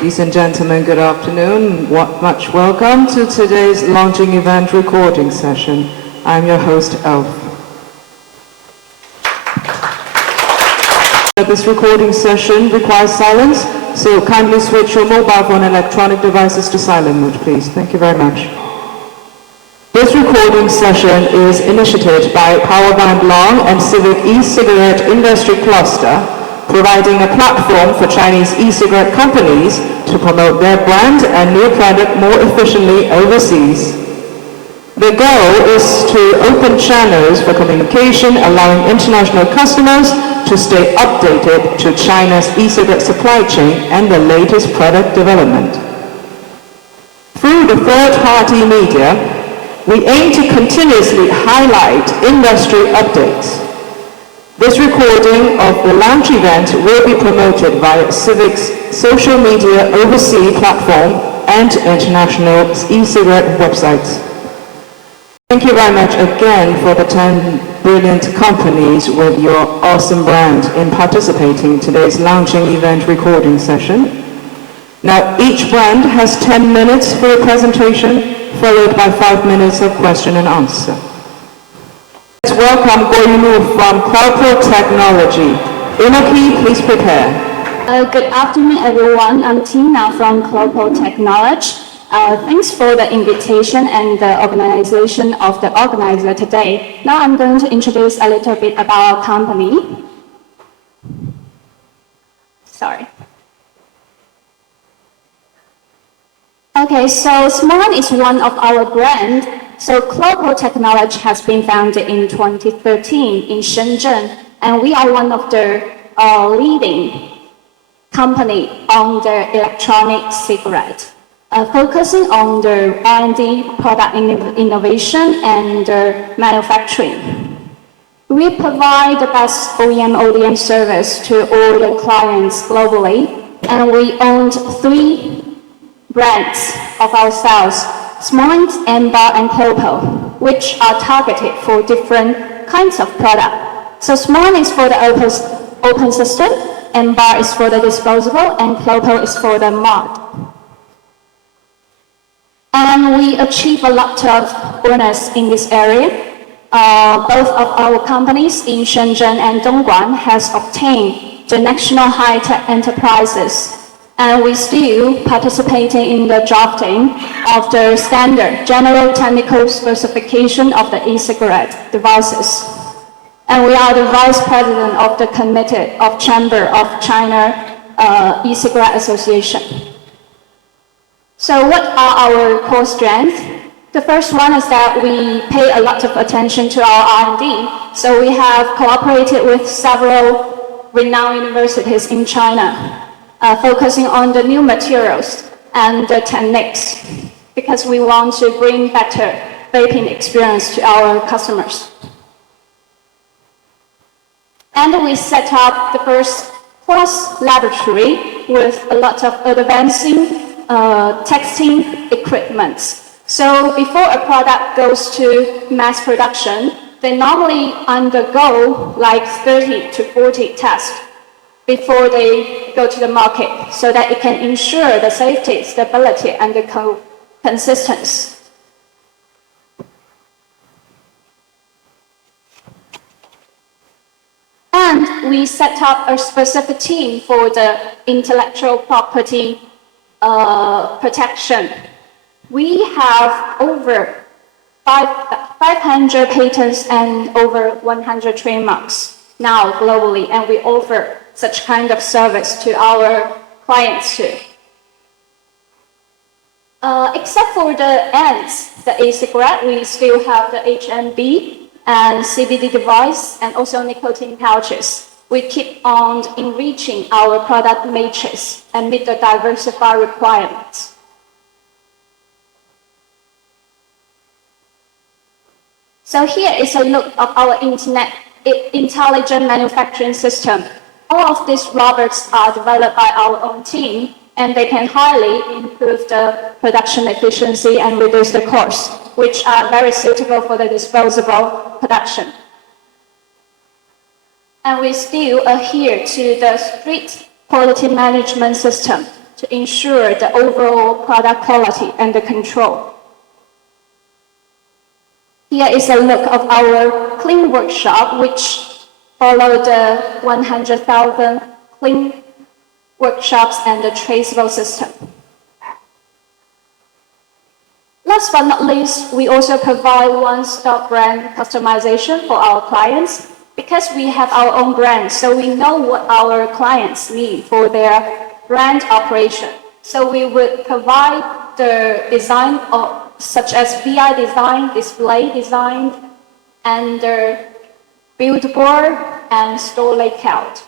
Ladies and gentlemen, good afternoon. Much welcome to today's launching event recording session. I'm your host, Elf. This recording session requires silence, so kindly switch your mobile phone and electronic devices to silent mode, please. Thank you very much. This recording session is initiated by Powerband Long and Civic E-cigarette industry cluster, providing a platform for Chinese e-cigarette companies to promote their brand and new product more efficiently overseas. The goal is to open channels for communication, allowing international customers to stay updated to China's e-cigarette supply chain and the latest product development. Through the third-party media, we aim to continuously highlight industry updates. This recording of the launch event will be promoted via Civic's social media overseas platform and international e-cigarette websites. Thank you very much again for the 10 brilliant companies with your awesome brand in participating in today's launching event recording session. Now, each brand has 10 minutes for a presentation, followed by 5 minutes of question and answer. Let's welcome Guoyunu from Corporate Technology. Inoki, please prepare. Good afternoon, everyone. I'm Tina from Corporate Technology. Thanks for the invitation and the organization of the organizer today. Now I'm going to introduce a little bit about our company. Sorry. Okay, so SMOANT is one of our brands. So Corporate Technology has been founded in 2013 in Shenzhen, and we are one of the leading company on the electronic cigarette, focusing on the R&D, product innovation, and manufacturing. We provide the best OEM service to all the clients globally, and we own 3 brands of ourselves, SMOANT, M-Bar, and Clopo, which are targeted for different kinds of product. So SMOANT is for the open system, M-Bar is for the disposable, and Clopo is for the mod. And we achieve a lot of bonus in this area. Both of our companies in Shenzhen and Dongguan has obtained the National High-Tech Enterprises, and we still participating in the drafting of the standard general technical specification of the e-cigarette devices. And we are the vice president of the committee of Chamber of China E-cigarette Association. So what are our core strengths? The first one is that we pay a lot of attention to our R&D. So we have cooperated with several renowned universities in China, focusing on the new materials and the techniques, because we want to bring better vaping experience to our customers. And we set up the first class laboratory with a lot of advancing testing equipment. So before a product goes to mass production, they normally undergo like 30 to 40 tests before they go to the market, so that it can ensure the safety, stability, and the consistency. And we set up a specific team for the intellectual property protection. We have over 500 patents and over 100 trademarks now globally, and we offer such kind of service to our clients too. Except for the ends, the e-cigarette, we still have the HMB and CBD device and also nicotine pouches. We keep on enriching our product matrix and meet the diversified requirements. So here is a look of our intelligent manufacturing system. All of these robots are developed by our own team, and they can highly improve the production efficiency and reduce the cost, which are very suitable for the disposable production. And we still adhere to the strict quality management system to ensure the overall product quality and the control. Here is a look of our clean workshop, which follow the 100,000 clean workshops and the traceable system. Last but not least, we also provide one-stop brand customization for our clients. Because we have our own brand, so we know what our clients need for their brand operation. So we would provide the design of, such as VI design, display design, and the billboard and store layout.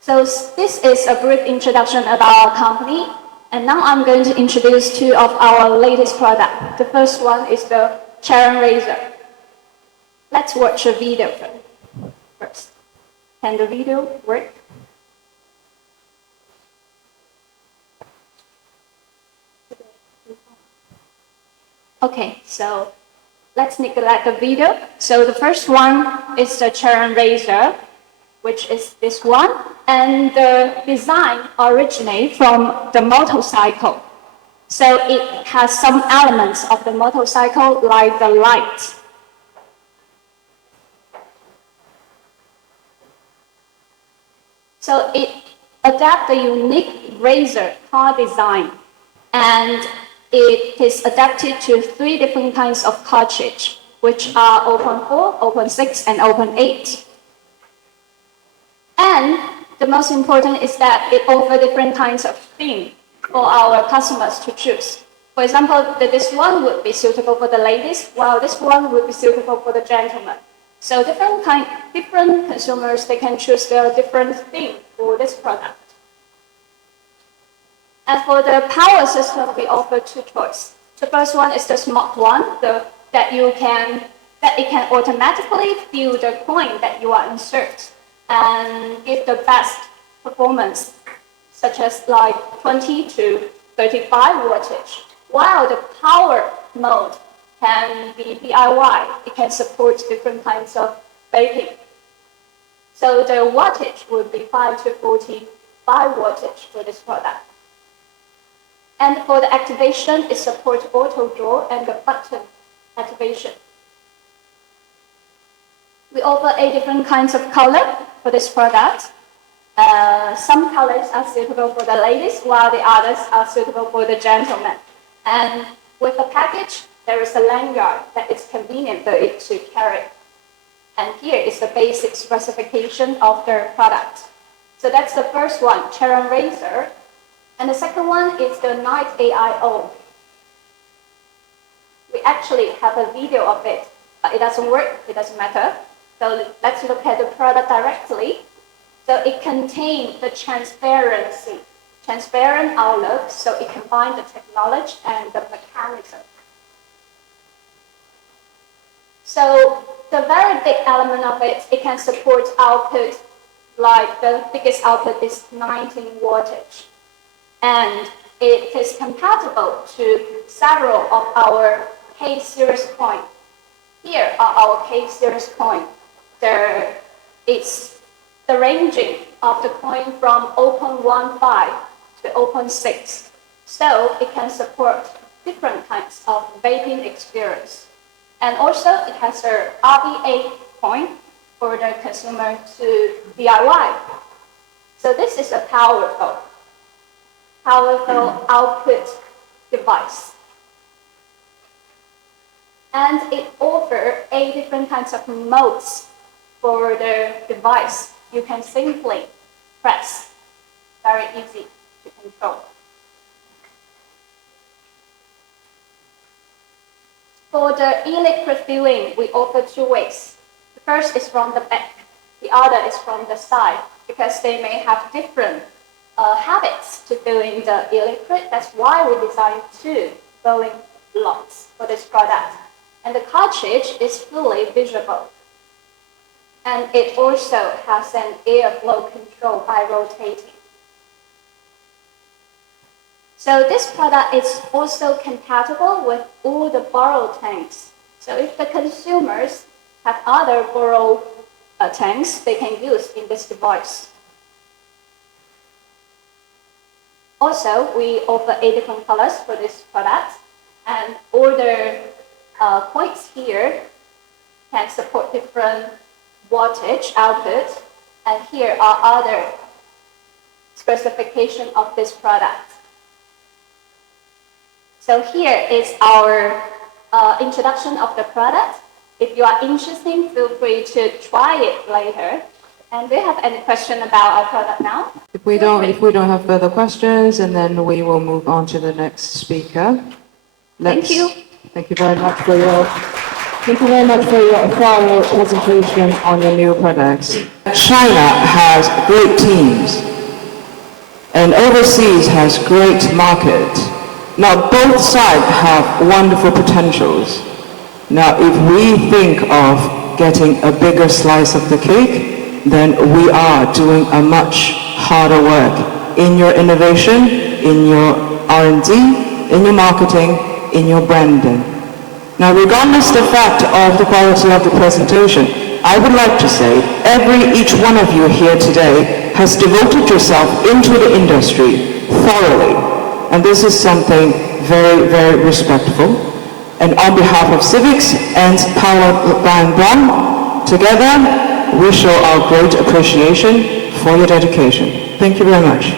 So this is a brief introduction about our company. And now I'm going to introduce two of our latest products. The first one is the Charon Razor. Let's watch a video first. Can the video work? Okay, so let's neglect the video. So the first one is the Charon Razor, which is this one. And the design originates from the motorcycle. So it has some elements of the motorcycle, like the light. So it adapts the unique razor car design, and it is adapted to 3 different kinds of cartridge, which are open 4, open 6, and open 8. And the most important is that it offers different kinds of theme for our customers to choose. For example, this one would be suitable for the ladies, while this one would be suitable for the gentlemen. So different consumers, they can choose their different theme for this product. And for the power system, we offer 2 choices. The first one is the smart one, that it can automatically fill the coin that you are insert and give the best performance, such as like 20 to 35 wattage. While the power mode can be DIY. It can support different kinds of vaping. So the wattage would be 5 to 45 wattage for this product. And for the activation, it supports auto draw and the button activation. We offer 8 different kinds of color for this product. Some colors are suitable for the ladies, while the others are suitable for the gentlemen. And with the package, there is a lanyard that is convenient for it to carry. And here is the basic specification of the product. So that's the first one, Charon Razor. And the second one is the Night AIO. We actually have a video of it, but it doesn't work, it doesn't matter. So let's look at the product directly. So it contains the transparent outlook, so it combines the technology and the mechanism. So the very big element of it, it can support output, like the biggest output is 19 wattage. And it is compatible to several of our K-series coins. Here are our K-series coins. It's the ranging of the coin from open 1.5 to open 6. So it can support different kinds of vaping experience. And also it has a RBA coin for the consumer to DIY. So this is a powerful output device. And it offers 8 different kinds of modes for the device. You can simply press, very easy to control. For the e-liquid filling, we offer 2 ways. The first is from the back, the other is from the side, because they may have different habits to fill in the e-liquid. That's why we designed 2 filling lots for this product. And the cartridge is fully visible. And it also has an airflow control by rotating. So this product is also compatible with all the borrow tanks. So if the consumers have other borrow tanks, they can use in this device. Also, we offer 8 different colors for this product, and all the points here can support different wattage output, and here are other specifications of this product. So here is our introduction of the product. If you are interested, feel free to try it later. And do you have any question about our product now? If we don't have further questions, and then we will move on to the next speaker. Thank you. Thank you very much for your thorough presentation on your new products. China has great teams, and overseas has great market. Now both sides have wonderful potentials. Now if we think of getting a bigger slice of the cake, then we are doing a much harder work in your innovation, in your R&D, in your marketing, in your branding. Now, regardless the fact of the quality of the presentation, I would like to say each one of you here today has devoted yourself into the industry thoroughly. And this is something very, very respectful. And on behalf of Civics and powered by Blanc, together we show our great appreciation for your dedication. Thank you very much.